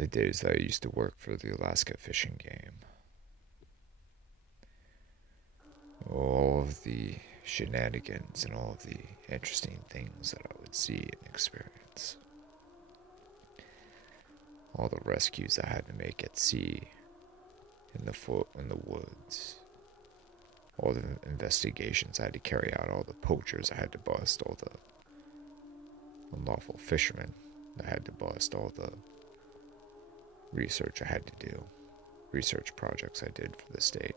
the days that I used to work for the Alaska fishing game. All of the shenanigans and all of the interesting things that I would see and experience. All the rescues I had to make at sea, in the woods. All the investigations I had to carry out, all the poachers I had to bust, all the unlawful fishermen I had to bust, all the research I had to do, research projects I did for the state.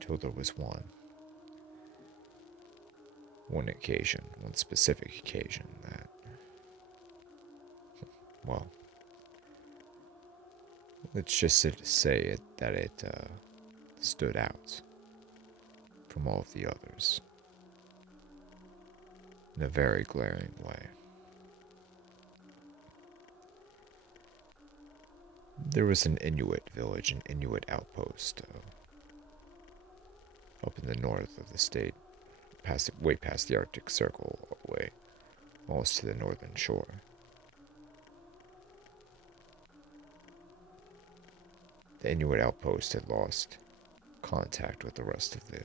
Till there was one occasion, one specific occasion that, well, let's just say that it stood out from all of the others in a very glaring way. There was an Inuit village, an Inuit outpost up in the north of the state, way past the Arctic Circle, all the way almost to the northern shore. The Inuit outpost had lost contact with the rest of the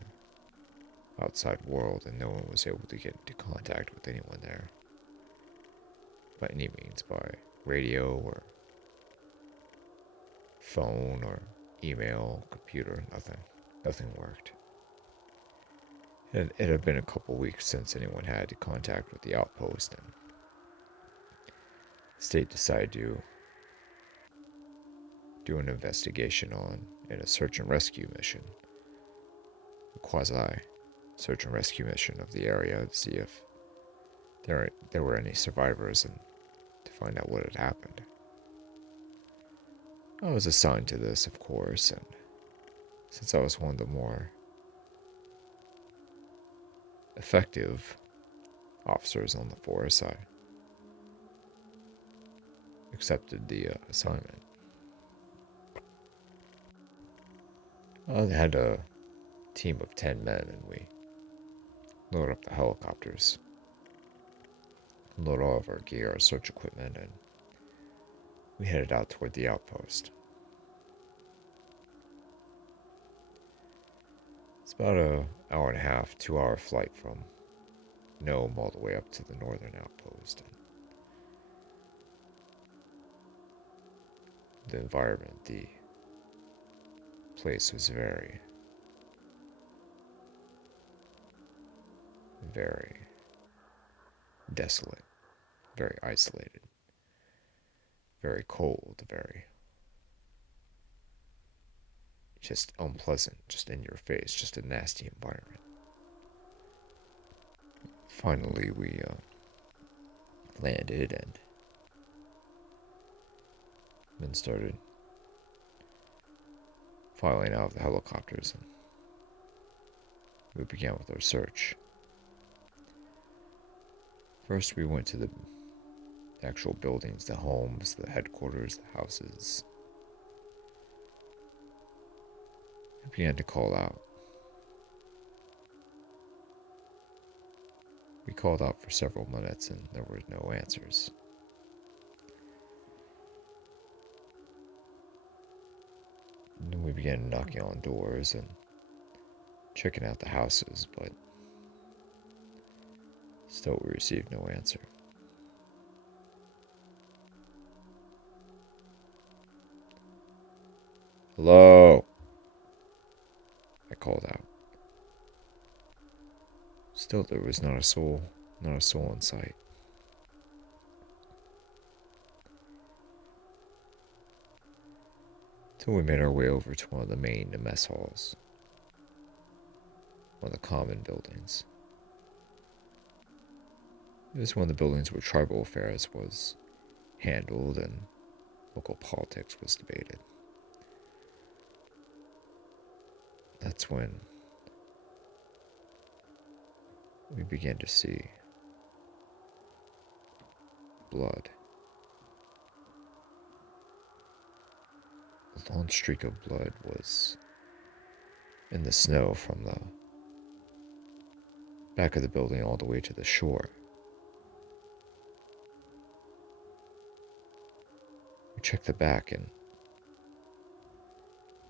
outside world, and no one was able to get into contact with anyone there by any means, by radio or phone or email, computer, nothing. Nothing worked. It had been a couple weeks since anyone had contact with the outpost, and the state decided to do an investigation in a search and rescue mission, a quasi search and rescue mission of the area to see if there were any survivors and to find out what had happened. I was assigned to this, of course, and since I was one of the more effective officers on the force, I accepted the assignment. I had a team of 10 men, and we loaded up the helicopters, loaded all of our gear, our search equipment, and we headed out toward the outpost. It's about an hour and a half, 2-hour flight from Nome all the way up to the northern outpost. And the environment, the place was very, very desolate, very isolated, very cold, very just unpleasant, just in your face, just a nasty environment. Finally, we landed and then started filing out of the helicopters, and we began with our search. First, we went to the actual buildings, the homes, the headquarters, the houses. We began to call out. We called out for several minutes and there were no answers. And then we began knocking on doors and checking out the houses, but still we received no answer. Hello, I called out. Still there was not a soul in sight. Till we made our way over to one of the main mess halls, one of the common buildings. It was one of the buildings where tribal affairs was handled and local politics was debated. That's when we began to see blood. A long streak of blood was in the snow from the back of the building all the way to the shore. checked the back, and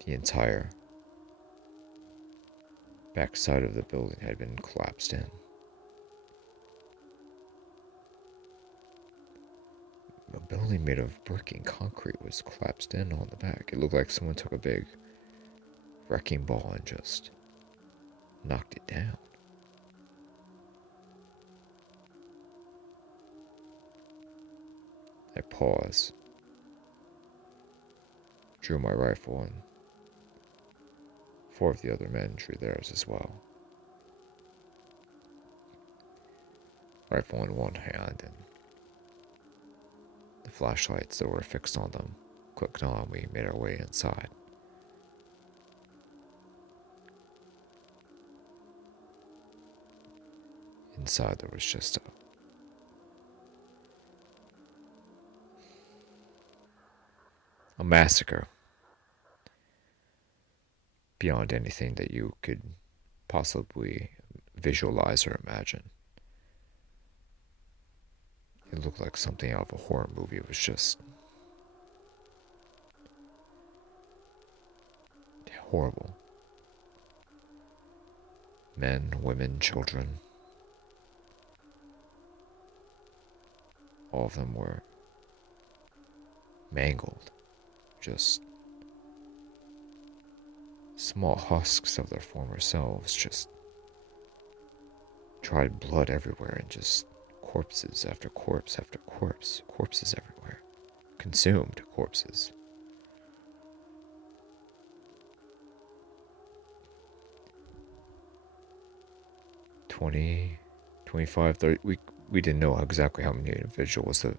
the entire back side of the building had been collapsed in. A building made of brick and concrete was collapsed in on the back. It looked like someone took a big wrecking ball and just knocked it down. I paused, drew my rifle, and 4 of the other men drew theirs as well. Rifle in one hand, and the flashlights that were fixed on them clicked on. We made our way inside. Inside there was just a massacre beyond anything that you could possibly visualize or imagine. It looked like something out of a horror movie. It was just horrible. Men, women, children, all of them were mangled, just small husks of their former selves, just dried blood everywhere, and just corpses after corpse after corpse, corpses everywhere, consumed corpses. "20, 25, 30, we didn't know exactly how many individuals. The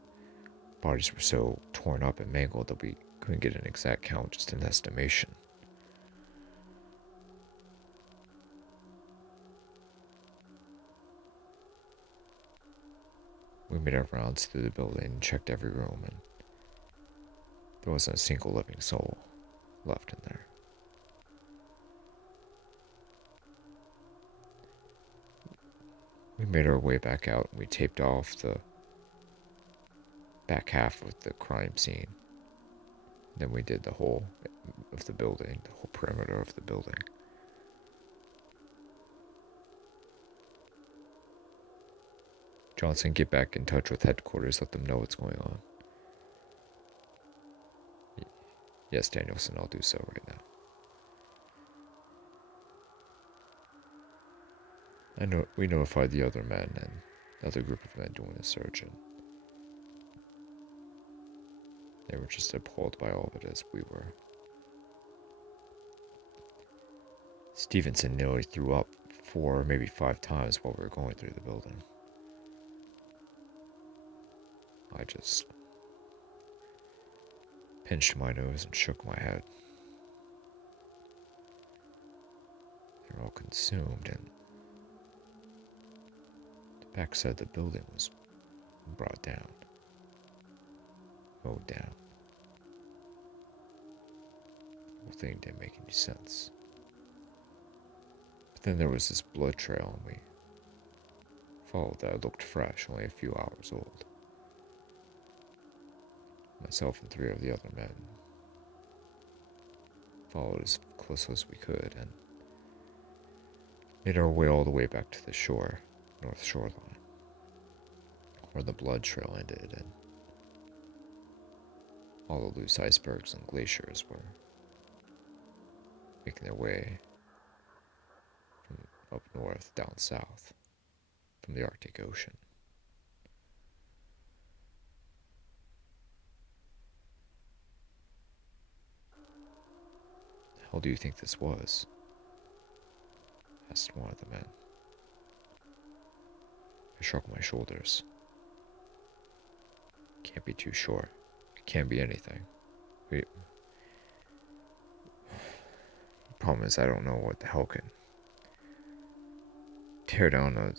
bodies were so torn up and mangled that we couldn't get an exact count, just an estimation. We made our rounds through the building and checked every room, and there wasn't a single living soul left in there. We made our way back out, and we taped off the back half of the crime scene. Then we did the whole of the building, the whole perimeter of the building. "Johnson, get back in touch with headquarters. Let them know what's going on." "Yes, Danielson, I'll do so right now." We notified the other men and the other group of men doing the search, and they were just appalled by all of it as we were. Stevenson nearly threw up 4, maybe 5 times while we were going through the building. I just pinched my nose and shook my head. They were all consumed, and the backside of the building was brought down, mowed down. The whole thing didn't make any sense. But then there was this blood trail, and we followed that. It looked fresh, only a few hours old. Myself and 3 of the other men followed as close as we could and made our way all the way back to the shore, north shoreline, where the blood trail ended, and all the loose icebergs and glaciers were making their way from up north down south from the Arctic Ocean. "The hell do you think this was?" asked one of the men. I shrugged my shoulders. "Can't be too sure. It can't be anything. The problem is I don't know what the hell can tear down a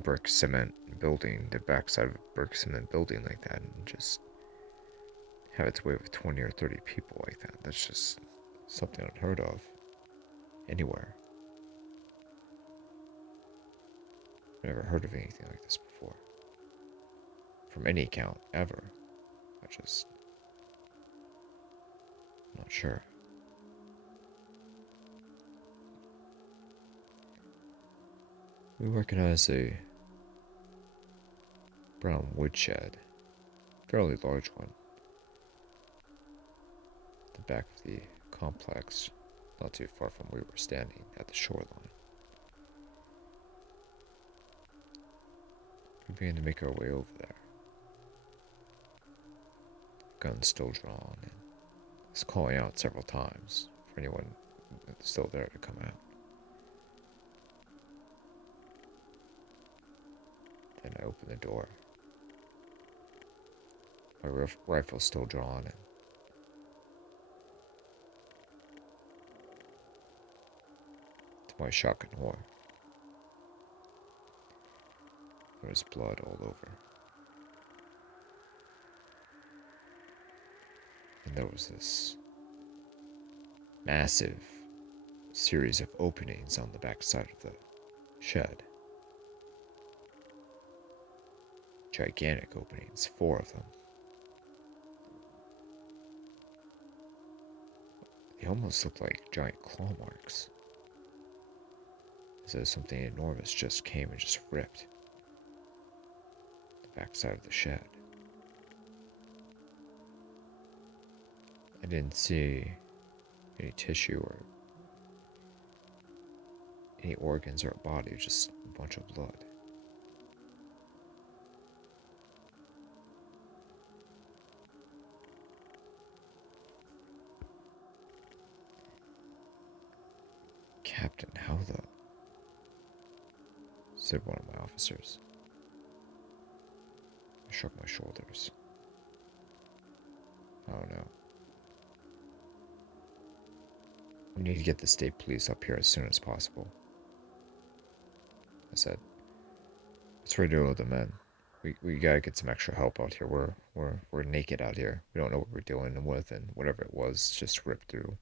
brick cement building, the backside of a brick cement building like that, and just have its way with 20 or 30 people like that. That's just something unheard of anywhere. I've never heard of anything like this before. From any account, ever. I just Not sure. We recognize a brown woodshed, fairly large one, at the back of the complex, not too far from where we were standing at the shoreline. We began to make our way over there. Gun still drawn, and was calling out several times for anyone still there to come out. Then I opened the door. My rifle still drawn, and to my shock and horror, there was blood all over. And there was this massive series of openings on the back side of the shed. Gigantic openings, 4 of them. They almost looked like giant claw marks, as though something enormous just came and just ripped the back side of the shed. I didn't see any tissue or any organs or a body, just a bunch of blood. Captain, how the... said one of my officers. I shrugged my shoulders. I don't know. We need to get the state police up here as soon as possible. I said, what's we doing with the men? We gotta get some extra help out here. We're naked out here. We don't know what we're dealing with, and whatever it was just ripped through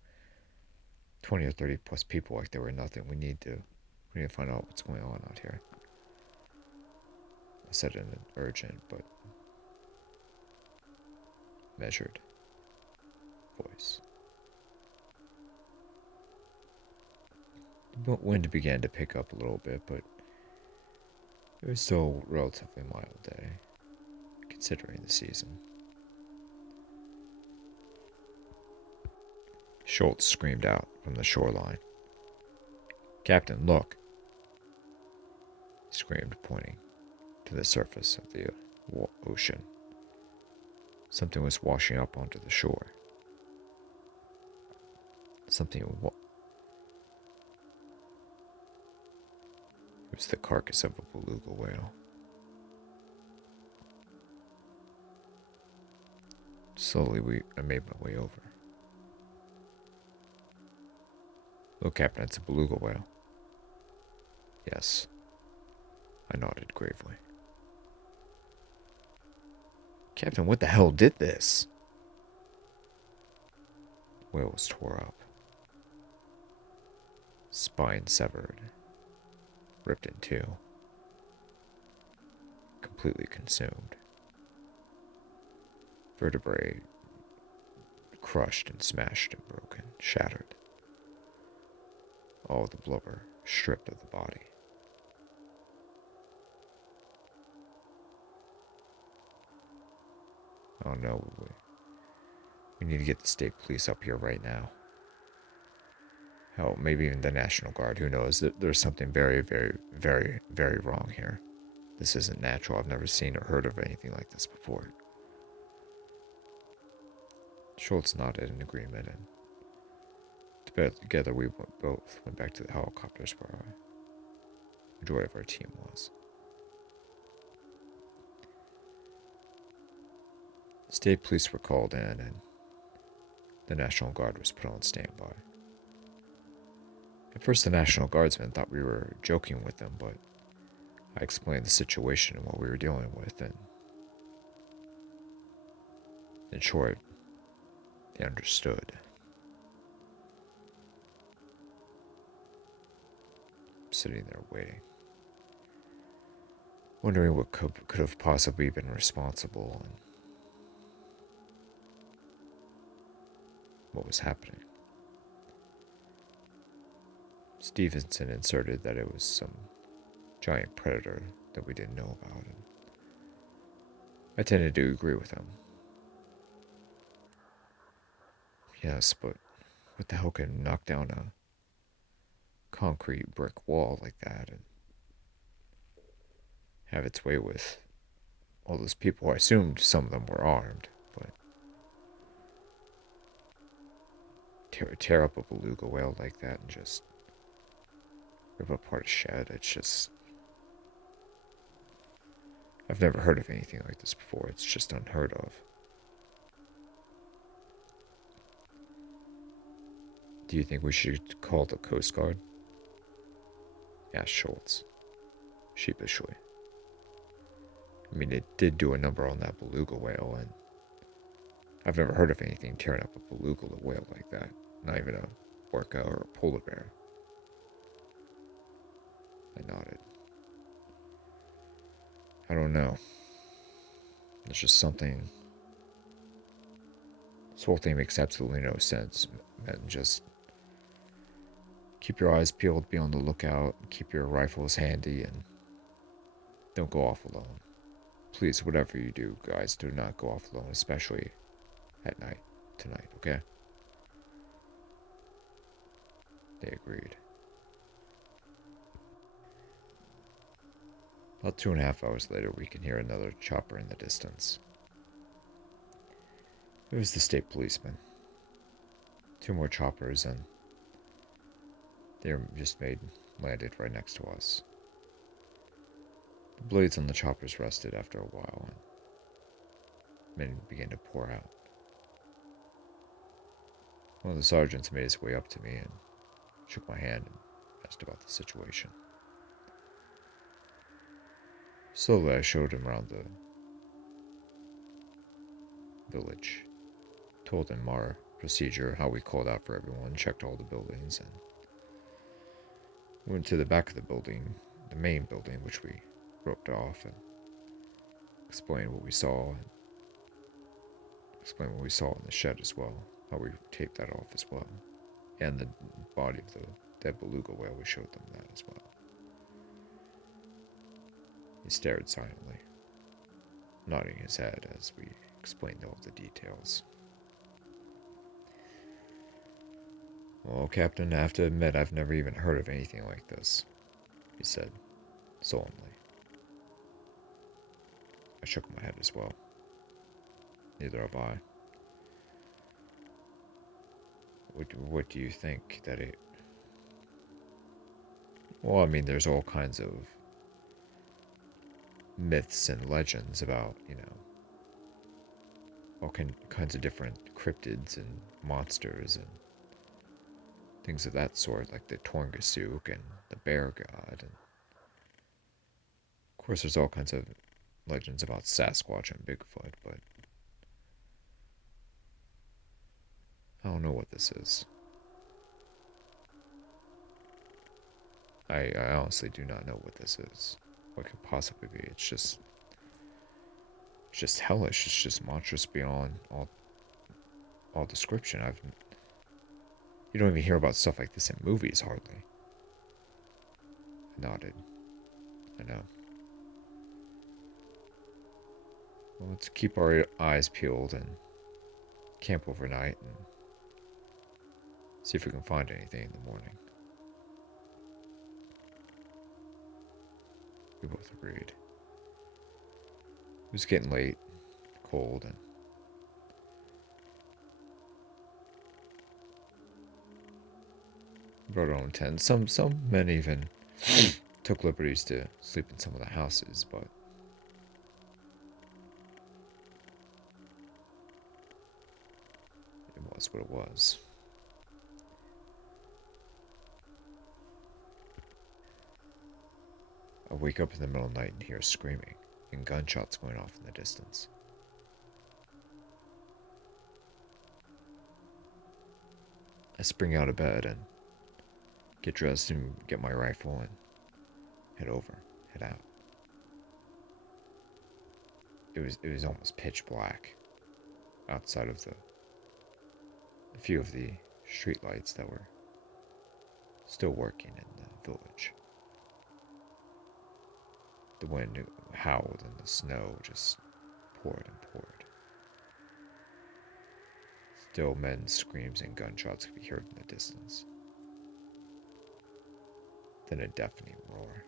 20 or 30 plus people like they were nothing. We need to find out what's going on out here. I said it in an urgent but measured voice. The wind began to pick up a little bit, but it was still a relatively mild day, considering the season. Schultz screamed out from the shoreline. "Captain, look!" He screamed, pointing to the surface of the ocean. Something was washing up onto the shore. It was the carcass of a beluga whale. Slowly, I made my way over. "Look, Captain, it's a beluga whale." "Yes." I nodded gravely. "Captain, what the hell did this?" The whale was tore up. Spine severed. Ripped in two. Completely consumed. Vertebrae crushed and smashed and broken, shattered. All the blubber stripped of the body. "Oh no, we need to get the state police up here right now. Hell, maybe even the National Guard, who knows? There's something very, very, very, very wrong here. This isn't natural. I've never seen or heard of anything like this before." Schultz nodded in agreement, and together we both went back to the helicopters where the majority of our team was. The state police were called in, and the National Guard was put on standby. At first, the National Guardsmen thought we were joking with them, but I explained the situation and what we were dealing with, and in short, they understood. I'm sitting there waiting, wondering what could have possibly been responsible, and what was happening. Stevenson inserted that it was some giant predator that we didn't know about, and I tended to agree with him. Yes, but what the hell can knock down a concrete brick wall like that and have its way with all those people? I assumed some of them were armed, but tear up a beluga whale like that and just rip apart a shed, it's just... I've never heard of anything like this before. It's just unheard of. Do you think we should call the Coast Guard? Asked Schultz, sheepishly. I mean, it did do a number on that beluga whale, and I've never heard of anything tearing up a beluga whale like that. Not even a orca or a polar bear. I nodded. I don't know. It's just something... This whole thing makes absolutely no sense. And just keep your eyes peeled, be on the lookout, keep your rifles handy, and don't go off alone. Please, whatever you do, guys, do not go off alone, especially at night, tonight, okay? They agreed. About 2.5 hours later, we can hear another chopper in the distance. It was the state policeman. 2 more choppers, and they just landed right next to us. The blades on the choppers rested after a while, and men began to pour out. One of the sergeants made his way up to me and shook my hand and asked about the situation. Slowly, I showed him around the village, told him our procedure, how we called out for everyone, checked all the buildings, and went to the back of the building, the main building, which we roped off, and explained what we saw, and explained what we saw in the shed as well, how we taped that off as well, and the body of the dead beluga whale, we showed them that as well. He stared silently, nodding his head as we explained all the details. Well, Captain, I have to admit I've never even heard of anything like this, he said, solemnly. I shook my head as well. Neither have I. What do you think that it... Well, I mean, there's all kinds of myths and legends about, all kinds of different cryptids and monsters and things of that sort, like the Torngasuk and the bear god. And of course, there's all kinds of legends about Sasquatch and Bigfoot, but I don't know what this is. I honestly do not know what this is. What could possibly be? It's just hellish. It's just monstrous beyond all description. You don't even hear about stuff like this in movies, hardly. I nodded. I know. Well, let's keep our eyes peeled and camp overnight and see if we can find anything in the morning. We both agreed. It was getting late, cold, and brought our own tents. Some men even took liberties to sleep in some of the houses, but it was what it was. I wake up in the middle of the night and hear screaming and gunshots going off in the distance. I spring out of bed and get dressed and get my rifle and head out. It was almost pitch black outside of a few of the streetlights that were still working in the village. The wind howled and the snow just poured and poured. Still, men's screams and gunshots could be heard in the distance. Then a deafening roar.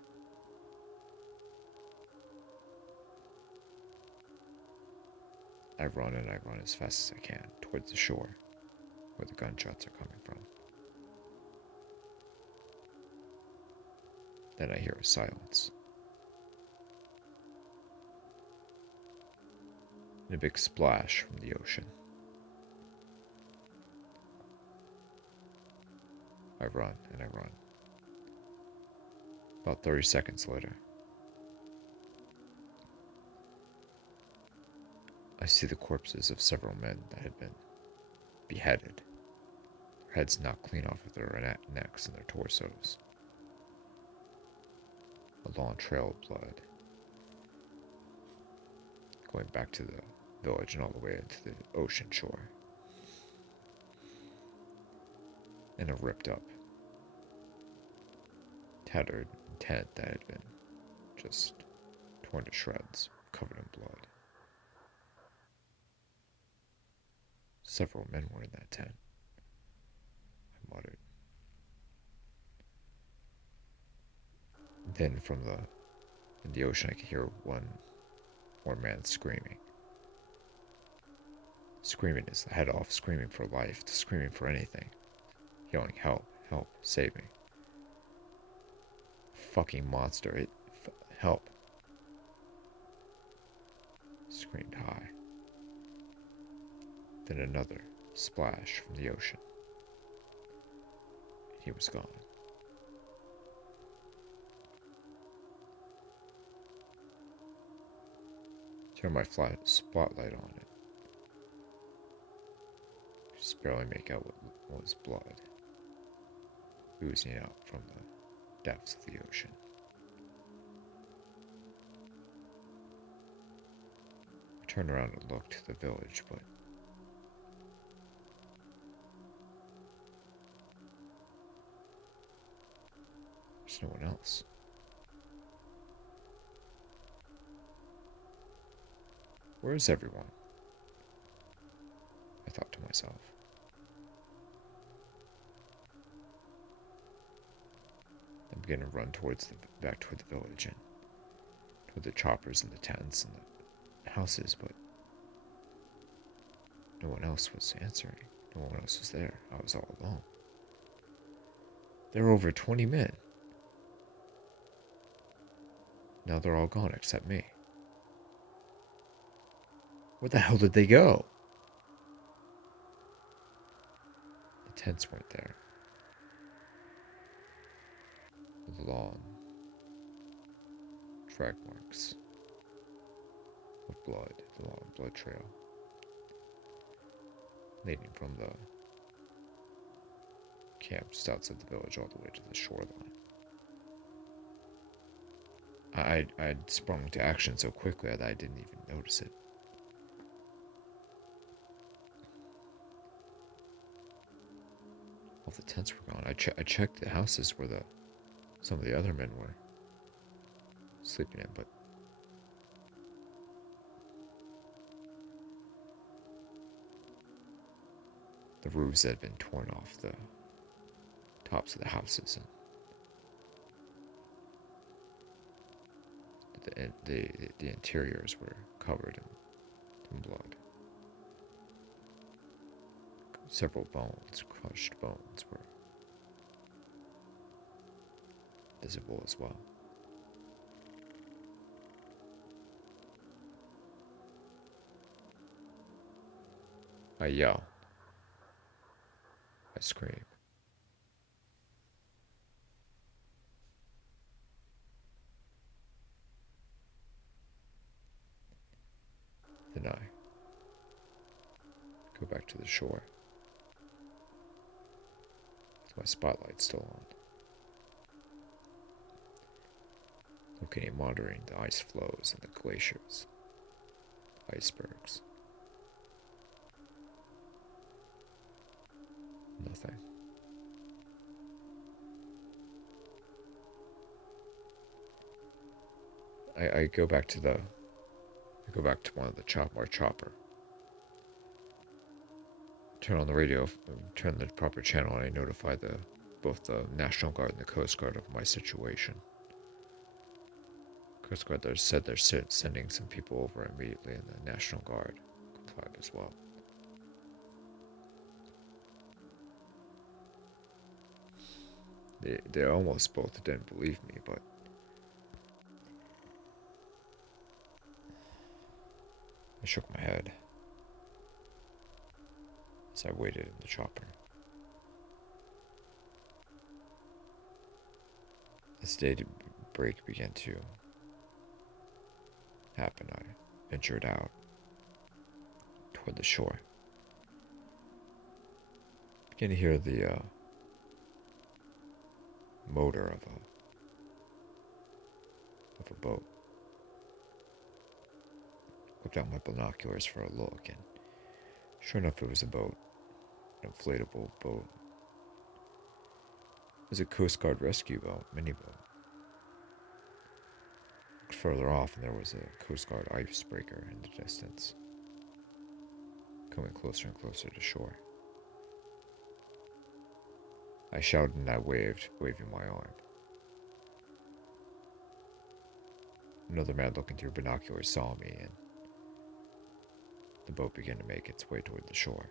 I run and I run as fast as I can towards the shore, where the gunshots are coming from. Then I hear a silence. And a big splash from the ocean. I run and I run. About 30 seconds later, I see the corpses of several men that had been beheaded, their heads knocked clean off of their necks and their torsos. A long trail of blood going back to the village and all the way into the ocean shore. And a ripped up, tattered tent that had been just torn to shreds, covered in blood. Several men were in that tent, I muttered. Then from in the ocean I could hear one more man screaming. Screaming his head off, screaming for life, screaming for anything. Yelling, help, help, save me. Fucking monster, help. Screamed high. Then another splash from the ocean. He was gone. Turned my spotlight on it. Just barely make out what was blood oozing out from the depths of the ocean. I turned around and looked to the village, but there's no one else. Where is everyone? I thought to myself. I'm beginning to run back toward the village and toward the choppers and the tents and the houses, but no one else was answering. No one else was there. I was all alone. There were over 20 men. Now they're all gone except me. Where the hell did they go? The tents weren't there. The long track marks of blood, the long blood trail leading from the camp just outside the village all the way to the shoreline. I'd sprung to action so quickly that I didn't even notice it. All the tents were gone. I checked the houses where some of the other men were sleeping in, but the roofs had been torn off the tops of the houses, and the interiors were covered in blood. Several bones, crushed bones, were visible as well. I yell. I scream. Then I go back to the shore with my spotlight still on, looking and monitoring the ice flows and the glaciers, icebergs. Nothing. I go back to one of the chopper. Turn on the radio, turn the proper channel, and I notify both the National Guard and the Coast Guard of my situation. Coast Guard said they're sending some people over immediately, and the National Guard complied as well. They almost both didn't believe me, but I shook my head as I waited in the chopper. As day break began to happen, I ventured out toward the shore. Began to hear the motor of a boat. Looked out my binoculars for a look, and sure enough, it was a boat, an inflatable boat. It was a Coast Guard rescue boat, mini boat. Looked further off, and there was a Coast Guard icebreaker in the distance, coming closer and closer to shore. I shouted and I waved, waving my arm. Another man looking through binoculars saw me, and the boat began to make its way toward the shore.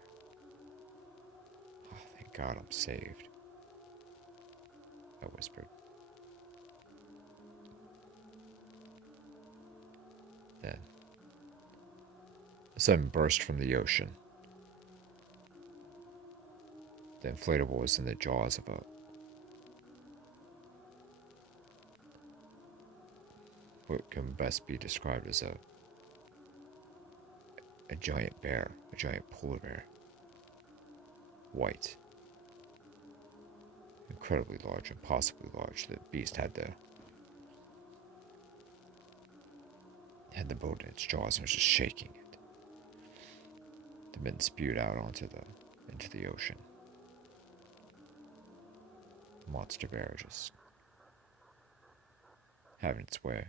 Oh, thank God I'm saved, I whispered. Then, a sudden burst from the ocean. The inflatable was in the jaws of what can best be described as a giant bear, a giant polar bear. White. Incredibly large, impossibly large. The beast had the boat in its jaws and was just shaking it. It had been spewed out into the ocean. The monster bear just having its way,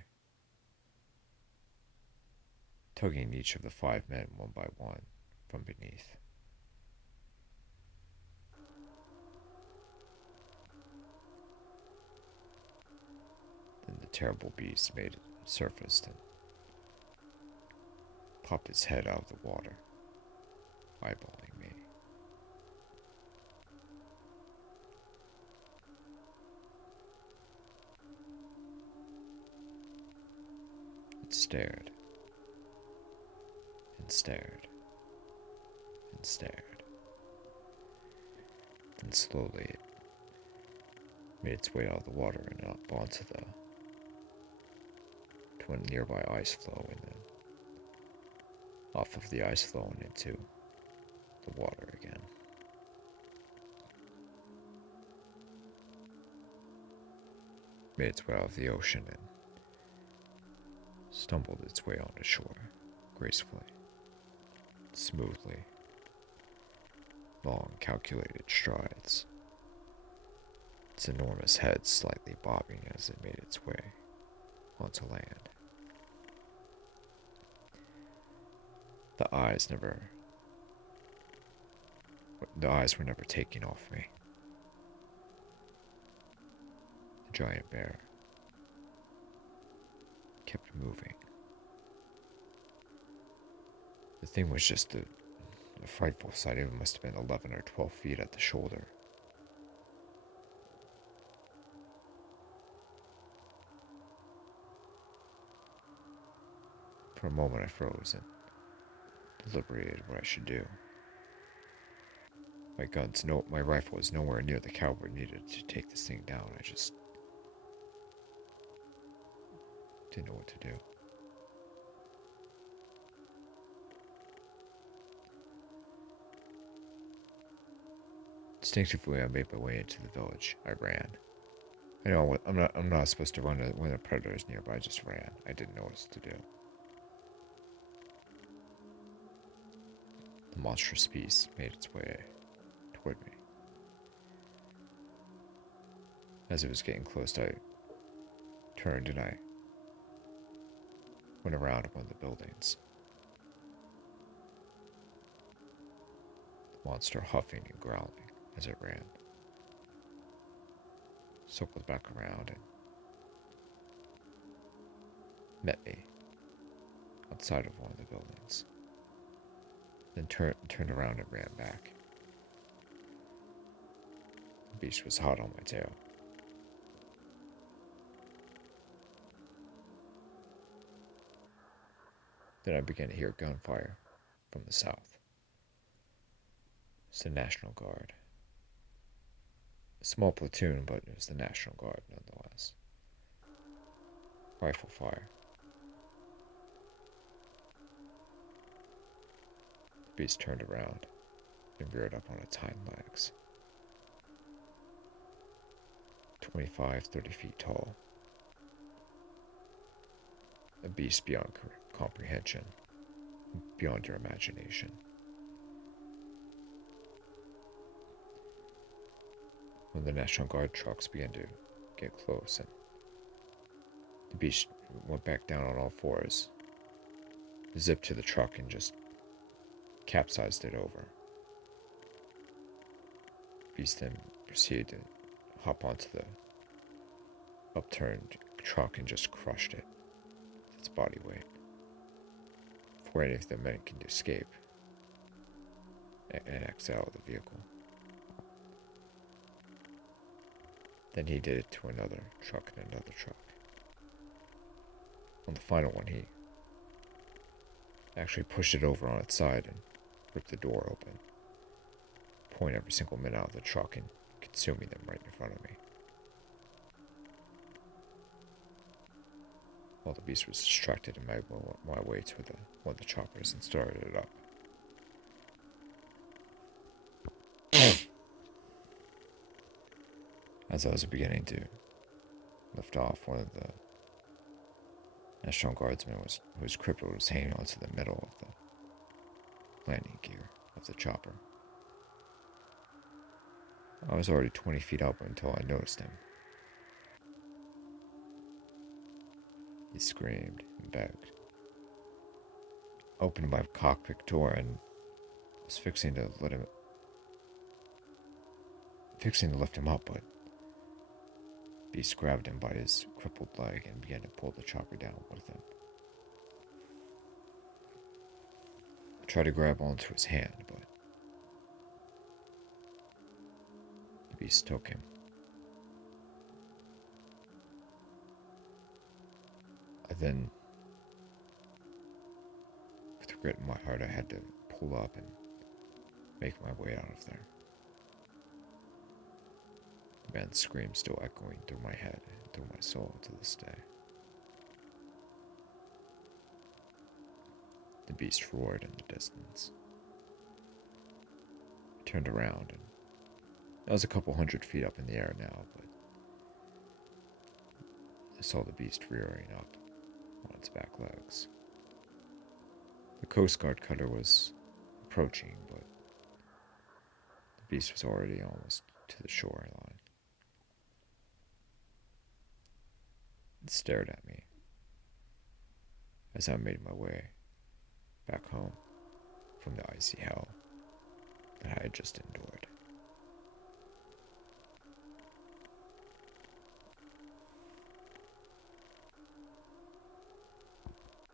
tugging each of the 5 men one by one from beneath. Then the terrible beast made it surfaced and popped its head out of the water, eyeballing me. It stared and stared and stared. Then slowly it made its way out of the water and up onto to a nearby ice floe, and then off of the ice floe and into the water again. Made its way out of the ocean and stumbled its way onto shore, gracefully, smoothly, long, calculated strides, its enormous head slightly bobbing as it made its way onto land. The eyes were never taking off me. The giant bear kept moving. The thing was just a frightful sight. It must have been 11 or 12 feet at the shoulder. For a moment I froze and deliberated what I should do. My rifle was nowhere near the caliber needed to take this thing down. I just didn't know what to do. Instinctively, I made my way into the village. I ran. I know I'm not supposed to run when a predator is nearby. I just ran. I didn't know what to do. The monstrous beast made its way toward me. As it was getting close, I turned and I went around one of the buildings. The monster huffing and growling as it ran. Circled back around and met me outside of one of the buildings. Then turned around and ran back. The beast was hot on my tail. Then I began to hear gunfire from the south. It's the National Guard. A small platoon, but it was the National Guard nonetheless. Rifle fire. The beast turned around and reared up on its hind legs. 25, 30 feet tall. A beast beyond comprehension, beyond your imagination. When the National Guard trucks began to get close, and the beast went back down on all fours, zipped to the truck and just capsized it over. Beast then proceeded to hop onto the upturned truck and just crushed it with its body weight before any of the men could escape and exit out of the vehicle. Then he did it to another truck and another truck. On the final one, he actually pushed it over on its side and ripped the door open, pulling every single man out of the truck and consuming them right in front of me. While the beast was distracted, and made my way to one of the choppers and started it up. As I was beginning to lift off, one of the National Guardsmen who was crippled was hanging onto the middle of the landing gear of the chopper. I was already 20 feet up until I noticed him. He screamed and begged. I opened my cockpit door and was fixing to lift him up, but Beast grabbed him by his crippled leg and began to pull the chopper down with him. I tried to grab onto his hand, but the beast took him. I then, with regret in my heart, I had to pull up and make my way out of there. The man's scream still echoing through my head and through my soul to this day. The beast roared in the distance. I turned around, and I was a couple 100 feet up in the air now, but I saw the beast rearing up on its back legs. The Coast Guard cutter was approaching, but the beast was already almost to the shoreline. It stared at me as I made my way back home from the icy hell that I had just endured.